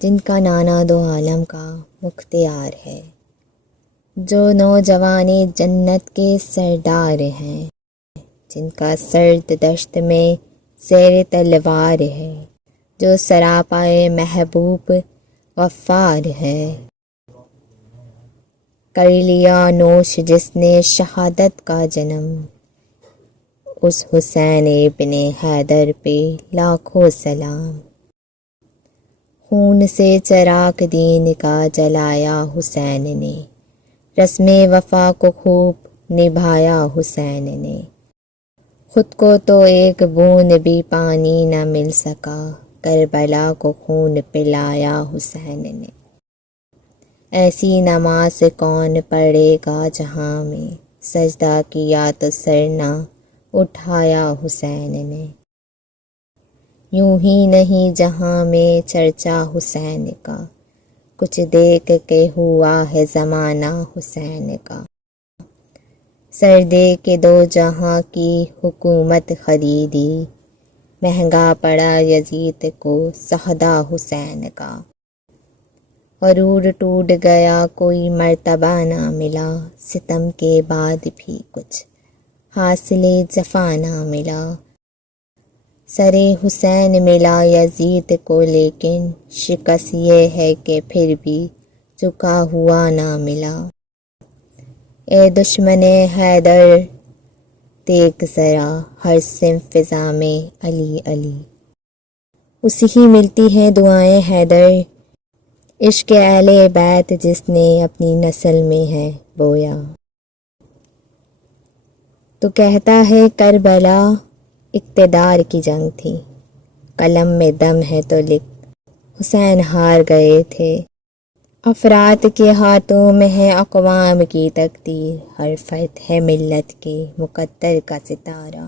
جن کا نانا دو عالم کا مختیار ہے، جو نوجوان جنت کے سردار ہیں، جن کا سرد دشت میں زیر تلوار ہے، جو سراپائے محبوب غفار ہے۔ کر لیا نوش جس نے شہادت کا جنم، اس حسین ابن حیدر پہ لاکھوں سلام۔ خون سے چراغ دین کا جلایا حسین نے، رسم وفا کو خوب نبھایا حسین نے۔ خود کو تو ایک بوند بھی پانی نہ مل سکا، کربلا کو خون پلایا حسین نے۔ ایسی نماز کون پڑھے گا جہاں میں، سجدہ کیا تو سر نہ اٹھایا حسین نے۔ یوں ہی نہیں جہاں میں چرچا حسین کا، کچھ دیکھ کے ہوا ہے زمانہ حسین کا۔ سر دے کے دو جہاں کی حکومت خریدی، مہنگا پڑا یزید کو سودا حسین کا۔ غرور ٹوٹ گیا کوئی مرتبہ نہ ملا، ستم کے بعد بھی کچھ حاصل جفا نہ ملا۔ سر حسین ملا یزید کو لیکن شکست یہ ہے کہ پھر بھی جھکا ہوا نہ ملا۔ اے دشمن حیدر دیکھ ذرا، ہر صنف فضا میں علی علی۔ اسی ہی ملتی ہیں دعائیں حیدر، عشق اہل بیت جس نے اپنی نسل میں ہے بویا۔ تو کہتا ہے کربلا اقتدار کی جنگ تھی، قلم میں دم ہے تو لکھ، حسین ہار گئے تھے۔ افراد کے ہاتھوں میں ہے اقوام کی تقدیر، ہر فرد ہے ملت کے مقدر کا ستارہ۔